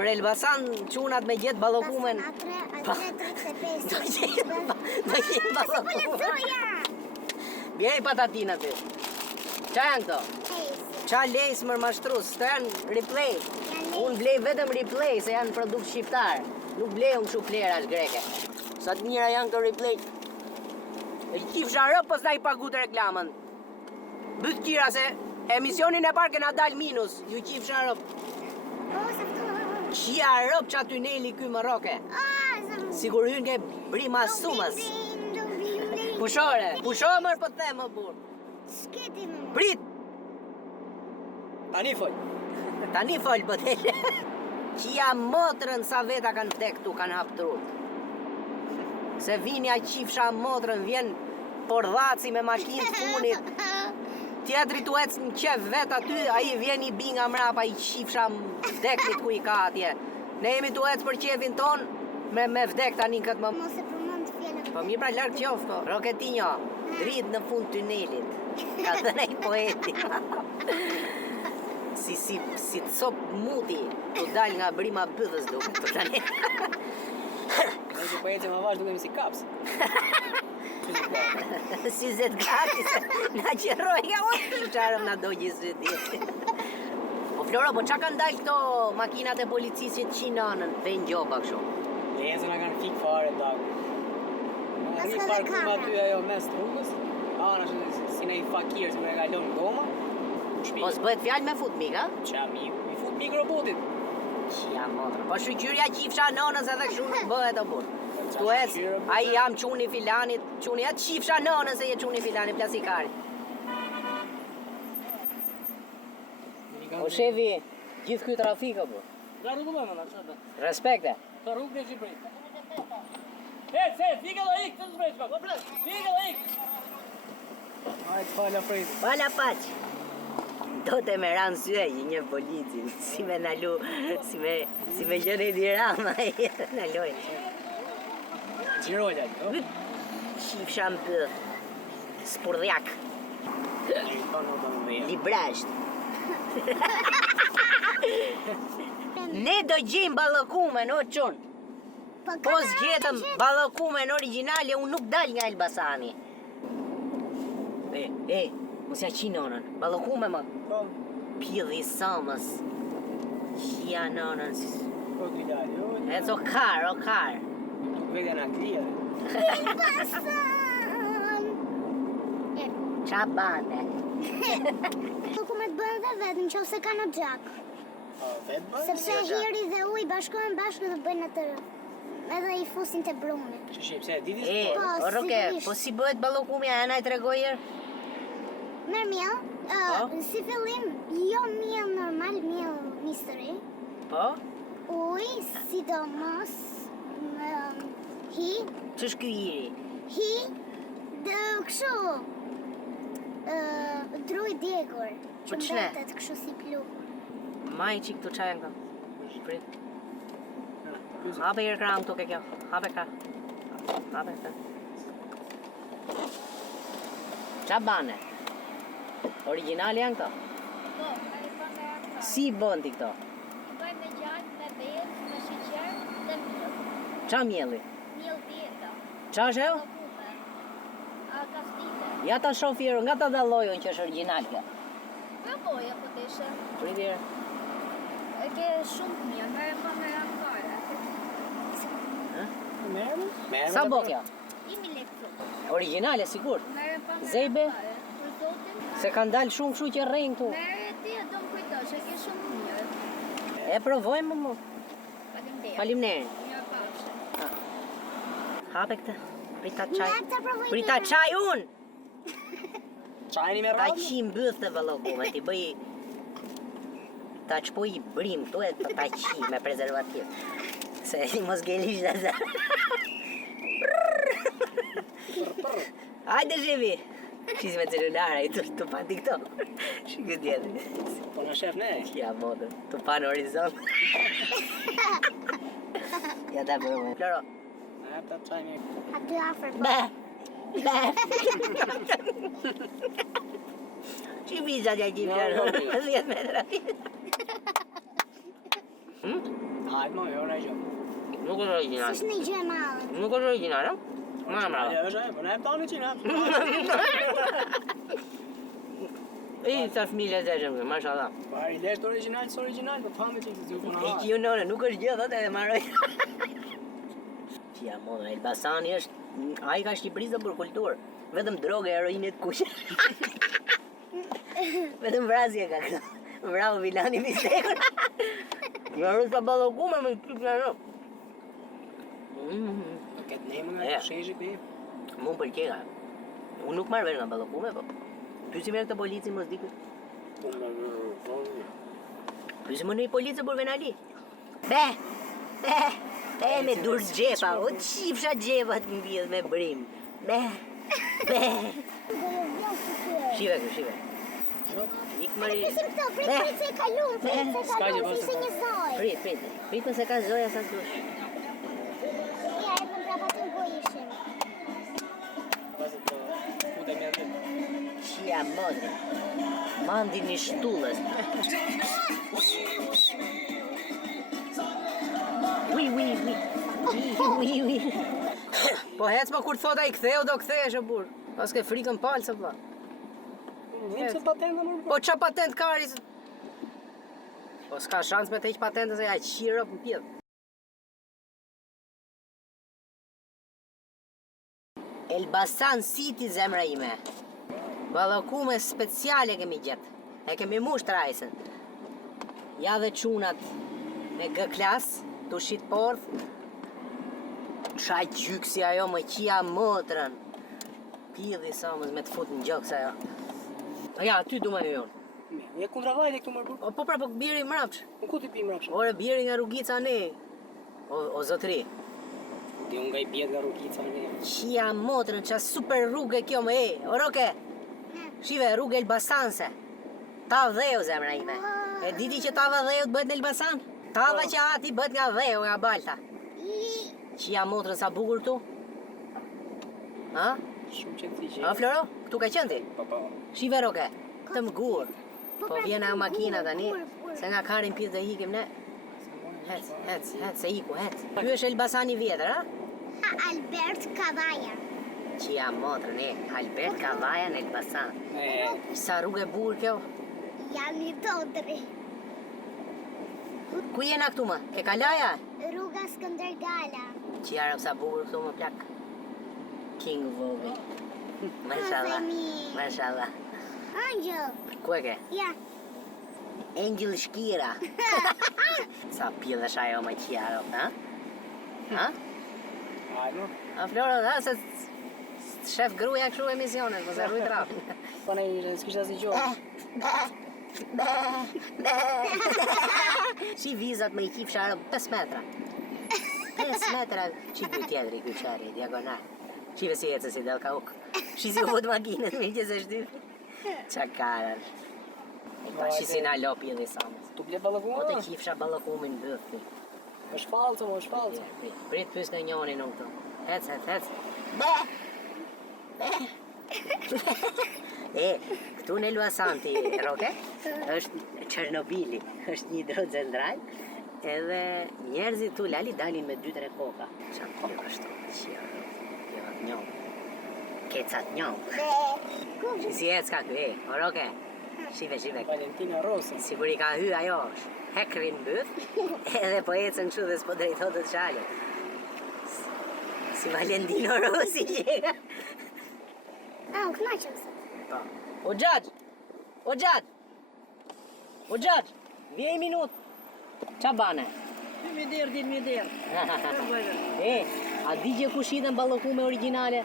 Për Elbasan, qunat me gjithë ballokumen. A 3.35. Do jetë ballokumen. Bjej patatina ty. Qa janë këto? Qa lejs mër mashtrus, të janë replay. Unë blej vetëm replay, se janë produkt shqiptar. Nuk blej unë kështu plerash greke. Sa të mira janë këto replay. E qifsha rëp, pas ta i pagut reklamën. Byt kira se emisionin e parë kena dal minus. Ju qifsha rëp. Qia rëp qa tuneli ky më roke. Sigur hynë ke brima sumës. Pushore mërë për the më burë. Shketi më. Prit! Tani fol. Tani fol për te. Qia motrën sa veta kanë vdek tu, kanë hap trut. Se vinja qifsha motrën, vjen pordhaci me makinë të funit. Tjetri tu ec në qef vet aty, a i vjen i binga mrapa i qifsha vdeknit ku i ka atje. Ne jemi tu ec për qefin ton, me vdek tani këtë më... Mos e përmend fjalën. Po mirë pra larg qof po. Roketinjo, drit në fund tunelit. Ka thënë ai poeti. Si cop muti, tu dal nga brima bëdhës duke për tani. Nëse poeti më vash duke si kaps. Si zet gati, na qërroj nga unë, qarëm na do gjithë djetë. Po Floro, po qa kanë dalë këto makinat e policisë që të qinanën, vejnë gjoba kështu? Lezë nga kanë fik fare dakë. Arri parku ma ty ajo mes të rrugës. Ana si ne i fakir, si me kalon goma. Po s'bëhet fjallë me fut mik, a? Qa mi fut mik robotit. Qia motrë, po shqyqyrja qifsha nonës edhe kështu nuk bëhet o burë. Tu ec, a i jam quni filanit, quni atë qifsha nonës e je quni filanit plasikarit. O shefi, gjithë kuj trafika po. Nga rrugë me mëna, qëtë? Respekte. Ka rrugë në Shqipëri. Fike dhe ik, të të zbrejt, shko. Fike dhe ik. Ajtë fala frejtë. Fala paq. Do të me ranë syë, një policin, si me nalu, si me gjënë i dirama, në lojnë. Gjirolja, jo? Qifsha më për spurdhjak, librasht. Ne do gjejmë ballokumen, o qënë. Po zgjetëm ballokumen originale, unë nuk dal nga Elbasani. Mos ja qi nonën, ballokume më. Po. Pjidhi samës. Qia nonën. Po kujtari, jo? E co kar, o kar. Nuk vega në klija. Elbasan! Qa bane? Ballokumet bëhen dhe vetë në qoftë se kanë xhak. Vetë bëjnë? Sepse hiri dhe uji bashkohen bashkë dhe bëjnë atë. Edhe i fusin të bruni. Që pse diti O roke, po si bëhet ballokumja, e na i tregojër? Merë miell, si fillim, jo miell normal, miell mystery. Po? Uj, sidomos, hi, Qësh ky iri? hi, dhe kështu, druj djegur, që Po ç'ne? mbetet kështu si plu. Maj qik të qa janë këto? Prit. Hape i rekram këtu ke kjo, hape ka. Hape këta. Qa bane? Original janë këto? Po, me i bën me rakta. Si bën ti këto? Bëjmë me gjatë, me bezë, me sheqer dhe miell. Qa mjelli? Miell dieta. Qa është eo? Ballokume. A kastite. Ja ta shofirë, nga ta dallojën që është original kjo. Me boja po deshe. Pritirë. E ke shumë të mirë, merrem pa me raktare. Merë? Sa bo kjo? 1000 lekë flokë. Originale, sigur. Merrem pa me Zejbe? raktare. Për zotin, Se kanë dalë shumë kështu që rrejnë këtu. merre ti e do më kujtosh, e ke shumë të mirë. E provojmë mu. Faleminderit. Faleminderit. Mirë pafshim. Hape këtë. Prita Ne qaj. ta provoj. Prita qaj unë! Qajni me Ta rrallë? qi mbyth të ballokume, ti bëj... Ta qpoj i brim, tu e ta qi me prezervativ. Se i mos gelish dhe zë. Hajde shefi! Qisi me celulare, i të pan TikTok. Shikë tjetë. Po në shef ne? Ja, modë, të pan horizont. Ja ta përru me. Floro. E ta qaj mirë. Aty afër. Be! Be! Që vizat ja që No, fjallë? no, no. 10 metra. Hajde, më, jo, në gjë. Nuk është original. S'është një gjë e madhe. Nuk është original, a? Ma mra. Ja, është ajo, po ne e tani që na. Sa fëmijë lezetshëm, mashallah. Po ai lesht original, s'original, po famë që ti u E kjo nëre, nuk është gjë, thotë edhe marroj. Qia moda, Elbasani është, ai ka Shqipërisë për kulturë. Vetëm drogë, heroinë të kuqe. Vetëm vrasje ka këto. Bravo Vilani Mistekun. Ja rrës ka ballokume me këtë plano. Këtë nejmë nga sheshi për Mu pëlqej. Unë nuk marr vesh nga ballokume, po. Pyesim edhe këtë policin mos diku. Pyesim më në policë për venali. Be. Me dur gjepa, o qifsha gjepat më vjedh me brim. Be. Shive. Ik mëri. Presim këto, prit se ka lumë, se një zoj. Prit se ka zoja sa dush. Ja, e pëm prapa të ngojishim. Pasë të fute me atë. Qia modre. Mandi një shtullës. Ui. Po hec më kur thot ai ktheu do kthehesh o burr. Pas ke frikën palë vlla. Nim se patenta më. Po qa patent karis? Po s'ka shans me të heq patentën se ja qiro për pjedh. Elbasan City zemra ime. Ballokume speciale kemi gjetë. E kemi mush trajsën. Ja dhe qunat me G-klas, të shit porth. Qaj gjyksi ajo më qia motrën. Pjedhi sa mëz me të fut në gjokës ajo. Ja, ty du me në jonë. Je kundra vajte këtu më burr. Po pra, po biri mrapsh. Në ku ti pi mrapsh? Ore, biri nga rrugica ne. O zotri. Ti unë nga I bjet nga rrugica ne. Qia motrën, qa super rrugë kjo më e. O roke, shive rrugë Elbasanse. Ta dheu zemra ime. E diti që tava dheu të bëhet në Elbasan? Tava që ati bëhet nga dheu, nga balta. Qia motrën sa bukur tu? Ha? Shumë që ti që. A Floro, këtu ka qënë ti? Po. Shive roke, këtë më gur. Po vjen ajo makina tani, se nga karin pjesë dhe hikim ne. Hec, se hiku, hec. Ky është Elbasani vjetër, a? Albert Kavaja. Qia motrën e, Albert Kavaja në Elbasan. Sa rrugë e bukur kjo? Jani Todri. Ku jena këtu më? Ke kalaja? Rruga Skënder Gala. Qia rëp sa bukur këtu më plak. King vogël. Mashallah. Angel. Ku e ke? Ja. Angel Shkira. Sa pjedhësh ajo më qia rëp, ha? Ha? Ajmo. A Floro, da, se shef gruja kështu emisionet, po se rrujt rap. Po ne s'kishte asnjë gjë. Si vizat me I kifsha 5 metra. 5 metra, që dy tjetëri ky qeri, diagonal. Shive si ecë si del ka uk. Shi si u vot makinën, me që se shty. Qa karar. E pa shi si na lopi edhe samës. Tu ble ballakuma? Po të kifsha ballakumin bëthi. Është falco, është falco. Prit pys në njoni nuk të. Hec. E, këtu në Elbasanti, Roke, është Çernobili, është një drodë zendral, edhe njerëzit tu lali dalin me 2-3 koka. Qa kjo është të qia, jevat njom, kecat njom. Si ec ka kjo, o Roke, shive. Valentina Rosa. Sigur I ka hy ajo, hekrin bëth, edhe po ecën kështu dhe s'po drejtot të qalë. Si Valentino Rossi që Unë knaqëm se. O Gjax, vje I minut. Qa bane? Din mi der. E, a di që ku shiten ballokume originale?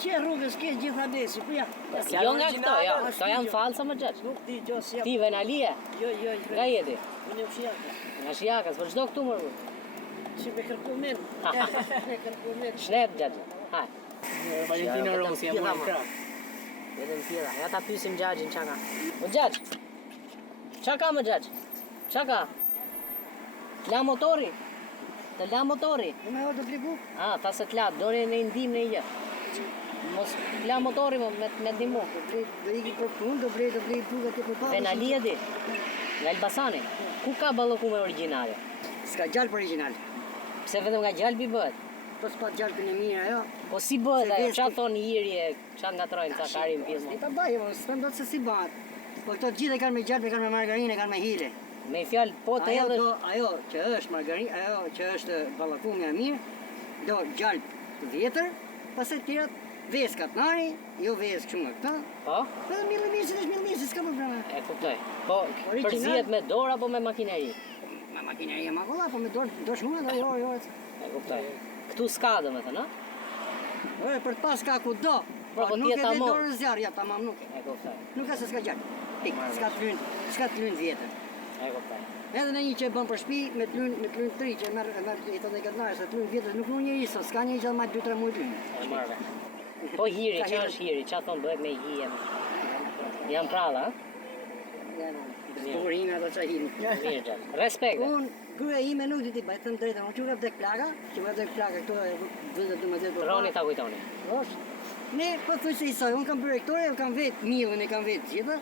Që rrugës ke gjitha desi, ku ja? Jo nga këto, jo. Këto janë falsa më Gjax. Nuk di gjo si jam. Ti Venalia? Jo. Nga jeti? Unë jam shijaka. Nga Shijakas, për çdo këtu mërë. Si me kërkumin. Me kërkumin. Shnet Gjax. Haj. Valentina Rosa jam Pjella, në krah. Vetëm pjella. Ja ta pyesim Gjaxhin çka ka. O Gjax. Çka ka më Gjax? Çka ka? La motori. Të la motori. Në me të pliku? Ta se t'la, dore në ndim në gjë. Mos la motori më me ndimu. Do iki për punë, do blej pluga të për parë. Venalia di. Nga Elbasani. Ku ka ballokume origjinale? S'ka gjalp original. Pse vetëm nga gjalpi bëhet? Po s'pa gjalpin e mirë ajo. Po si bëhet Se ajo? veski- Çfarë thon hiri e çfarë ngatrojnë ca karim Ti pjesë? ta bëj, mos s'pëm dot se si bëhet. Po këto gjithë e kanë me gjalp, e kanë me margarinë, e kanë me hile. Me fjalë po të Ajo hedhësh. do, ajo që është margarinë, ajo që është ballakumi e mirë, do gjalp të vjetër, pastaj të tjerat veskat nari, jo vesk kështu nga këta. Po? Po millimisi është millimisi, s'ka probleme. E kuptoj. Po Origjinal. përzihet me dorë apo me makineri? Me makineri e makolla, po me dorë shmunë do jo. E kuptoj. Këtu s'ka domethënë, ë? Për të pas ka ku do. Po, po, nuk t'jetë e dhe tamam. dorën zjarr, ja tamam nuk e. E kuptoj. Nuk ka se s'ka gjalp. Pik, s'ka të lynë vjetër. E kuptoj. Edhe në një që e bën për shtëpi me të lynë tri që e merr jeton e gatnare, se të lynë vjetër nuk nuk njëri sot, s'ka njëri që ma 2-3 muaj lynë. E marrë. Po hiri, Ka çfarë hiri. është hiri? Çfarë thon bëhet me hije? Jam pralla, ë? Bukurime ato që hinë. Mirë gjallë. Respekte. Unë, gruaja ime nuk di ti bëj, thëmë drejtën, unë që ka vdek plaga, këto e vëzët të më zetë për Roni ta kujtoni. Është. Ne, po thuj se isoj, unë kam direktore, unë kam vetë millën, e kam vetë gjitha.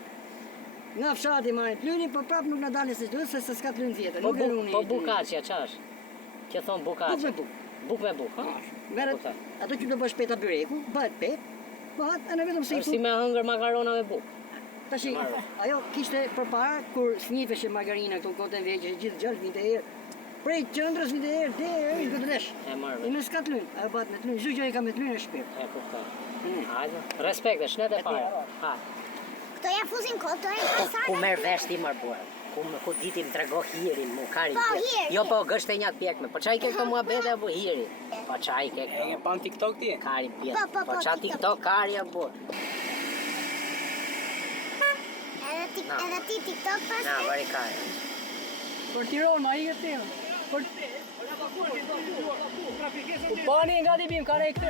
Nga fshati marrin të lyni, po prapë nuk na dalin se duhet, se s'ka të lynë vjetër. Po Nuk e luni. po bukaçja ç'është? Që thon Buk bukaçja. me buk. Buk me buk, ha? Merret, Kuptoj. ato që do bësh peta byreku, bëhet pet, bëhet, e në vetëm si Është si me hëngër makarona me buk. Tashi, Marrë. ajo kishte përpara kur snifeshe margarina këto kotën vjeqe, gjithë gjallë vinte erë. Prej qendrës vinte erë deri në këtë lesh. E marrë. I në s'ka të lynë, ajo bëhet me të lynë, çdo gjë e ka me të lynë e shpirt. E kuptoj. Hajde. Respekte, shnet e fare. Ha. Këto ja fusin kot, to e Ku pasar. merr vesh ti marr buar. Ku diti më trego hirin, mu karin. Po, pjek. hir, Jo hir. po gështenjat pjekme. Po çaj ke këto muhabete apo hiri? Po çaj ke E ke pan TikTok ti? karin pjek. Po, Po ça TikTok kari apo? Edhe ti TikTok pas. Na, vari kari. Për Tiranë, ma i ke ti. Për... U pani nga di bim, ka rekte.